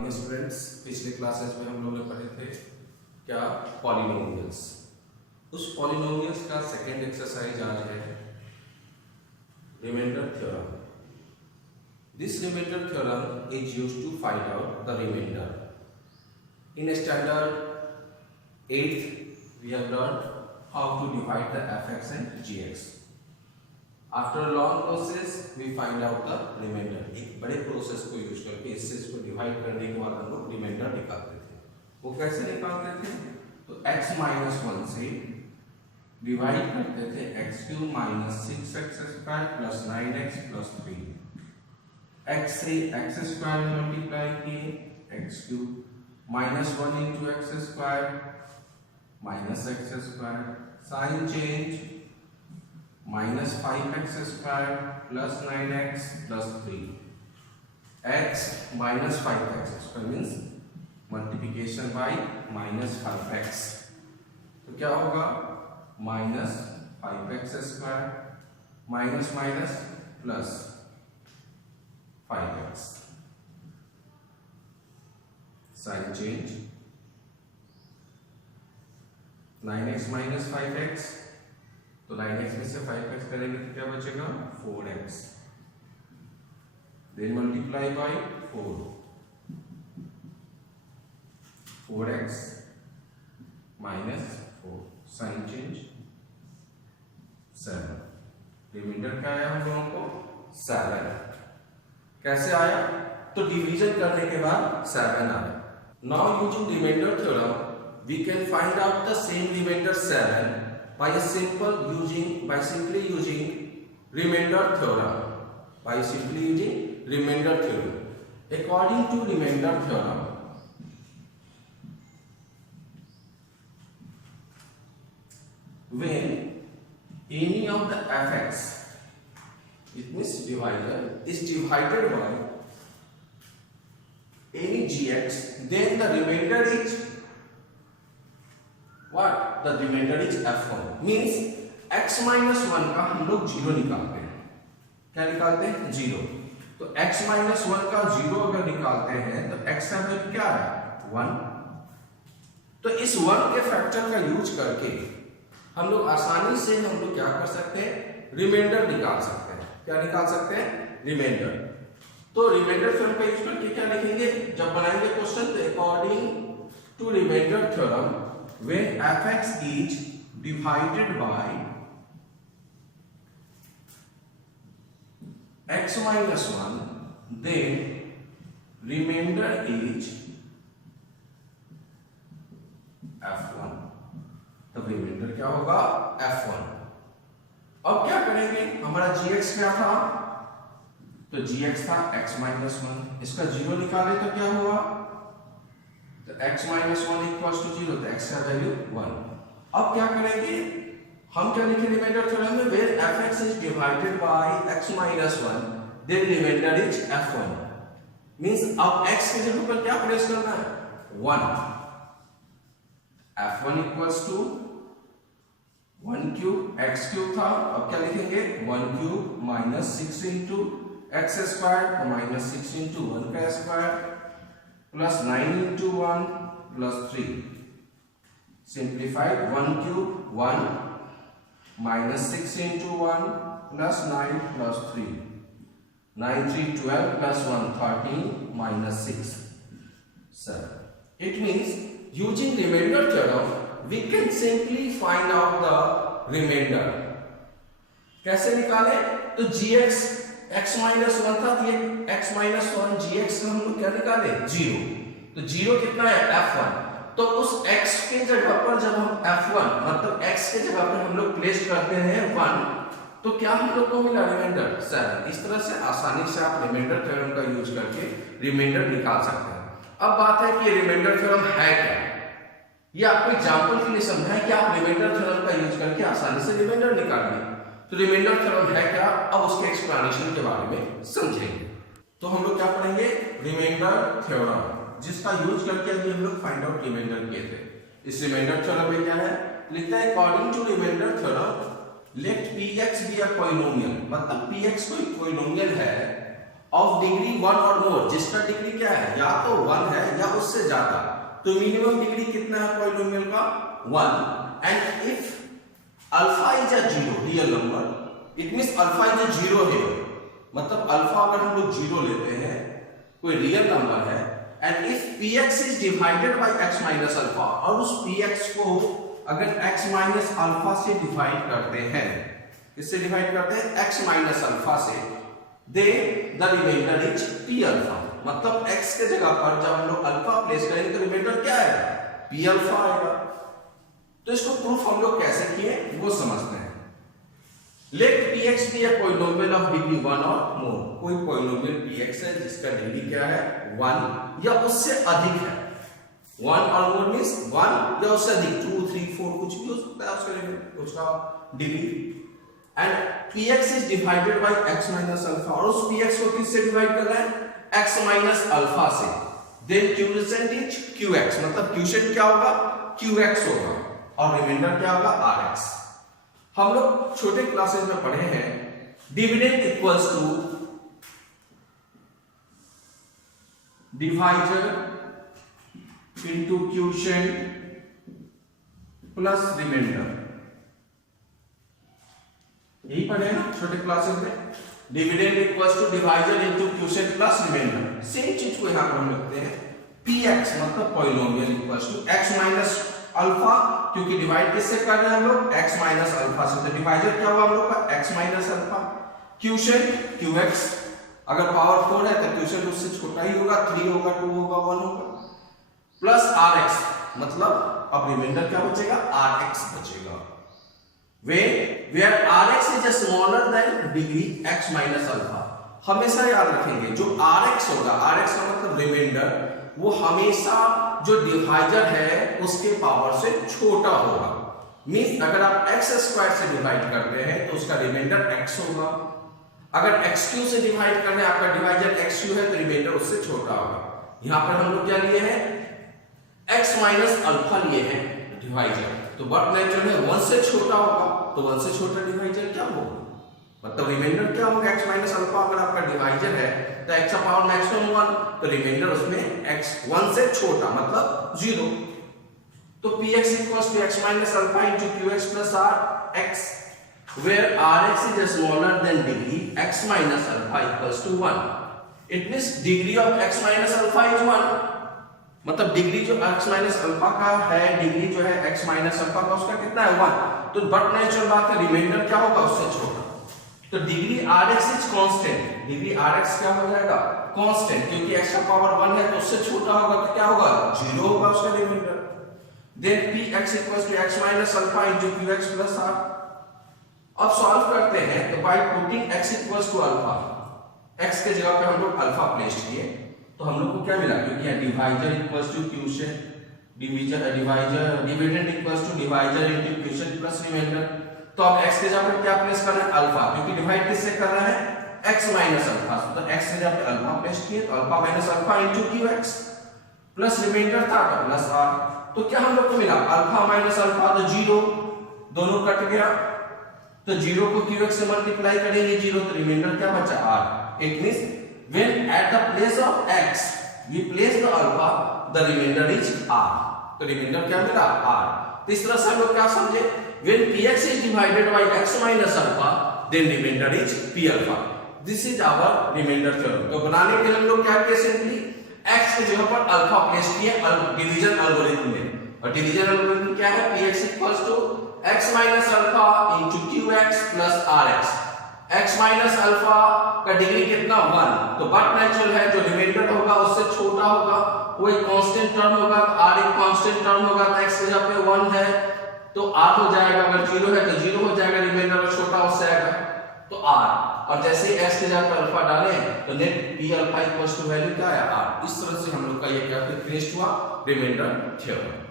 Students, पिछले classes में हम लोग ने पढ़े थे क्या पॉलिनोमियल्स। उस पॉलिनोमियल्स का सेकेंड एक्सरसाइज आज है remainder theorem. This remainder theorem is used to find out the remainder. In standard 8th we have learned how to divide the fx and gx. After a long process we find out the remainder. एक बड़े process को use करके इससे इसको divide करने के बाद हम लोग रिमाइंडर निकालते थे। वो कैसे निकालते थे? तो x माइनस 1 से डिवाइड करते थे x³ minus 6x² plus 9x plus 3। x से x² मल्टीप्लाई किए x³ minus 1 into x² minus x², sign change minus 5x² plus 9x plus 3। x minus 5x² means multiplication by minus 5x, तो क्या होगा minus 5x² minus minus plus 5x, sign change 9x minus 5x, तो 9x में से 5x करेंगे तो क्या बचेगा 4x, then multiply by 4x minus 4, sign change 7। Remainder क्या आया हम लोगों को 7। कैसे आया? तो डिवीजन करने के बाद 7 आया। Now using remainder theorem we can find out the same remainder 7 by simply using remainder theorem. According to remainder theorem, when any of the fx, it means divisor, is divided by any gx, then the remainder is what? The remainder is f1. Means x minus 1 का हम लोग 0 निकालते हैं। क्या निकालते हैं? 0। तो x minus 1 का 0 अगर निकालते हैं तो x का वैल्यू क्या है? 1। तो इस 1 के फैक्टर का यूज करके हम लोग आसानी से हम लोग क्या कर सकते हैं? रिमाइंडर निकाल सकते हैं। क्या निकाल सकते हैं? रिमाइंडर। तो रिमाइंडर थ्योरम का यूज करके क्या लिखेंगे जब बनाएंगे क्वेश्चन? तो according to remainder theorem, when fx is divided by x minus 1, then remainder is f1। तो रिमाइंडर क्या होगा? f1। अब क्या करेंगे? हमारा gx क्या था? तो gx था x minus 1, इसका 0 निकाले तो क्या हुआ? तो x माइनस 1 इक्वल्स टू 0, तो x का वैल्यू 1। अब क्या करेंगे? हम क्या लिखे रिमाइंडर थ्योरम में? Where fx is divided by x minus 1, then remainder is f1। Means अब x के जगह पर क्या प्लेस करना है? 1। f1 इक्वल्स टू 1³ x³ था, अब क्या लिखेंगे? 1³ minus 6 into x² minus 6 into 1 का square plus 9 into 1 plus 3। Simplified 1³ 1 minus 6 into 1 plus 9 plus 3। 9 3 12 plus 1 13 minus 6 7। It means using remainder theorem we can simply find out the remainder। कैसे निकाले? तो gx x minus 1 था, ये x minus 1 gx का हम लोग क्या निकाले? 0। तो 0 कितना है? f1। तो उस x के जगह पर जब हम f1 मतलब x के जगह पर हम लोग प्लेस करते हैं 1, तो क्या हम लोग को मिला? रिमाइंडर 7। इस तरह से आसानी से आप रिमाइंडर थ्योरम का यूज करके रिमाइंडर निकाल सकते हैं। अब बात है कि रिमाइंडर थ्योरम है क्या? ये आपको एग्जांपल के लिए समझाएं कि आप रिमाइंडर थ्योरम का यूज करके आसानी से रिमाइंडर निकालिए। तो रिमाइंडर थ्योरम है क्या? अब उसके एक्सप्लेनेशन के बारे में समझेंगे। तो हम लोग क्या पढ़ेंगे? रिमाइंडर थ्योरम, जिसका यूज करके अभी हम लोग फाइंड आउट रिमाइंडर किए थे। इस रिमाइंडर थ्योरम में क्या है? लिखता है according to remainder theorem let px be a polynomial, मतलब px कोई पॉलिनोमियल है ऑफ डिग्री 1 और मोर, जिसका डिग्री क्या है, या तो 1 है या उससे ज्यादा, तो मिनिमम डिग्री कितना है पॉलिनोमियल का, 1। And if alpha is a zero real number, it means alpha is a zero है, मतलब अल्फा अगर हम लोग जीरो लेते हैं, कोई रियल नंबर है, and if px is divided by x minus alpha, और उस px को अगर x माइनस अल्फा से डिवाइड करते हैं, किससे डिवाइड करते हैं, x माइनस अल्फा से, then the remainder is p alpha, मतलब x के जगह पर जब हम लोग अल्फा प्लेस करेंगे तो रिमाइंडर क्या आएगा, p अल्फा आएगा। तो इसको प्रूफ हम लोग कैसे किए वो समझते हैं। Let px be a polynomial of degree 1 और more, कोई polynomial px है जिसका डिग्री क्या है, 1 या उससे अधिक है, 1 और more means 1 या उससे अधिक, 2 3 4 कुछ भी हो सकता है उसका degree, and px is divided by x minus alpha, और उस px को किससे डिवाइड कर रहा है, x minus alpha से, then quotient is qx, मतलब quotient क्या होगा, qx होगा, और रिमाइंडर क्या होगा, rx। हम लोग छोटे क्लासेस में पढ़े हैं dividend equals to divisor into quotient plus remainder, यही पढ़े ना छोटे क्लासेस में, dividend equals to divisor into quotient plus remainder. Same चीज को यहां पर हम लिखते हैं px मतलब polynomial equals to x minus alpha, क्योंकि डिवाइड किससे कर रहे हैं हम लोग, x माइनस अल्फा से, तो डिवाइजर क्या हुआ हम लोग का, x minus alpha, quotient qx, अगर पावर 4 है तो क्वोशिएंट उससे छोटा ही होगा, 3 होगा, 2 होगा, 1 होगा, प्लस rx, मतलब अब रिमाइंडर क्या बचेगा, rx बचेगा, where rx is smaller than degree x minus alpha। हमेशा याद रखेंगे जो rx होगा, rx का मतलब रिमाइंडर, वो हमेशा जो डिवाइजर है उसके पावर से छोटा होगा। मींस अगर आप x स्क्वायर से डिवाइड करते हैं तो उसका रिमाइंडर x होगा, अगर x क्यू से डिवाइड करने आपका डिवाइजर x क्यू है तो रिमाइंडर उससे छोटा होगा। यहां पर हम लोग क्या लिए हैं, x माइनस अल्फा लिए हैं डिवाइजर, तो बट नेचुरल है 1 से छोटा होगा, तो 1 से छोटा डिवाइजर क्या होगा, मतलब रिमाइंडर क्या होगा, x माइनस अल्फा अगर आपका डिवाइजर है तो x का पावर मैक्सिमम 1, तो रिमाइंडर उसमें x 1 से छोटा मतलब 0, तो px equals to x minus alpha into qx plus rx, where rx is smaller than degree x minus alpha equals to 1। it means degree of x minus alpha is 1, मतलब degree जो x minus alpha का है, degree जो है x minus alpha का उसका कितना है, 1, तो बट नेचुरल बात है रिमाइंडर क्या होगा, उससे छोटा, तो degree rx is constant, degree rx क्या हो जाएगा, कांस्टेंट, क्योंकि x का पावर 1 है तो उससे छोटा होगा तो क्या होगा, 0 होगा उसका remainder. Then px equals to x minus alpha into qx plus r। अब सॉल्व करते हैं तो by putting x equals to alpha, x के जगह पे हम लोग अल्फा प्लेस किए तो हम लोग को क्या मिला, क्योंकि यहां divisor equals to quotient, dividend equals to divisor into quotient plus remainder, तो अब x के जगह पे क्या प्लेस करना है, अल्फा, क्योंकि डिवाइड किससे कर रहा है, x माइनस अल्फा, तो x के जगह पे अल्फा प्लेस किए तो alpha minus alpha into qx plus remainder था तो प्लस r, तो क्या हम लोग को मिला, अल्फा माइनस अल्फा तो 0, दोनों कट गया, तो 0 को qx से मल्टीप्लाई करेंगे 0, तो रिमाइंडर क्या बचा, r। It means when at the place of x we place the alpha, the remainder is r, तो रिमाइंडर क्या मिला, r। तो इस तरह से हम लोग क्या समझे, when px is divided by x minus alpha then remainder is p alpha, this is our remainder theorem। तो बनाने के लिए हम लोग क्या किए, सिंपली x की जगह पर अल्फा प्लेस किए डिवीजन एल्गोरिथम में, और डिवीजन एल्गोरिथम क्या है, px equals to x minus alpha into qx plus rx, x minus alpha का डिग्री कितना, 1, तो बट नेचुरल है जो रिमाइंडर होगा उससे छोटा होगा, वो एक कांस्टेंट टर्म होगा, तो r एक कांस्टेंट टर्म होगा, तो x की जगह पे 1 है तो r हो जाएगा, अगर 0 है तो 0 हो जाएगा, रिमाइंडर छोटा उससे आएगा तो r, और जैसे ही x की जगह पे अल्फा डालें तो net p alpha equals to value क्या है, r। इस तरह से हम लोग का ये क्या फिनिश हुआ रिमाइंडर थ्योरम।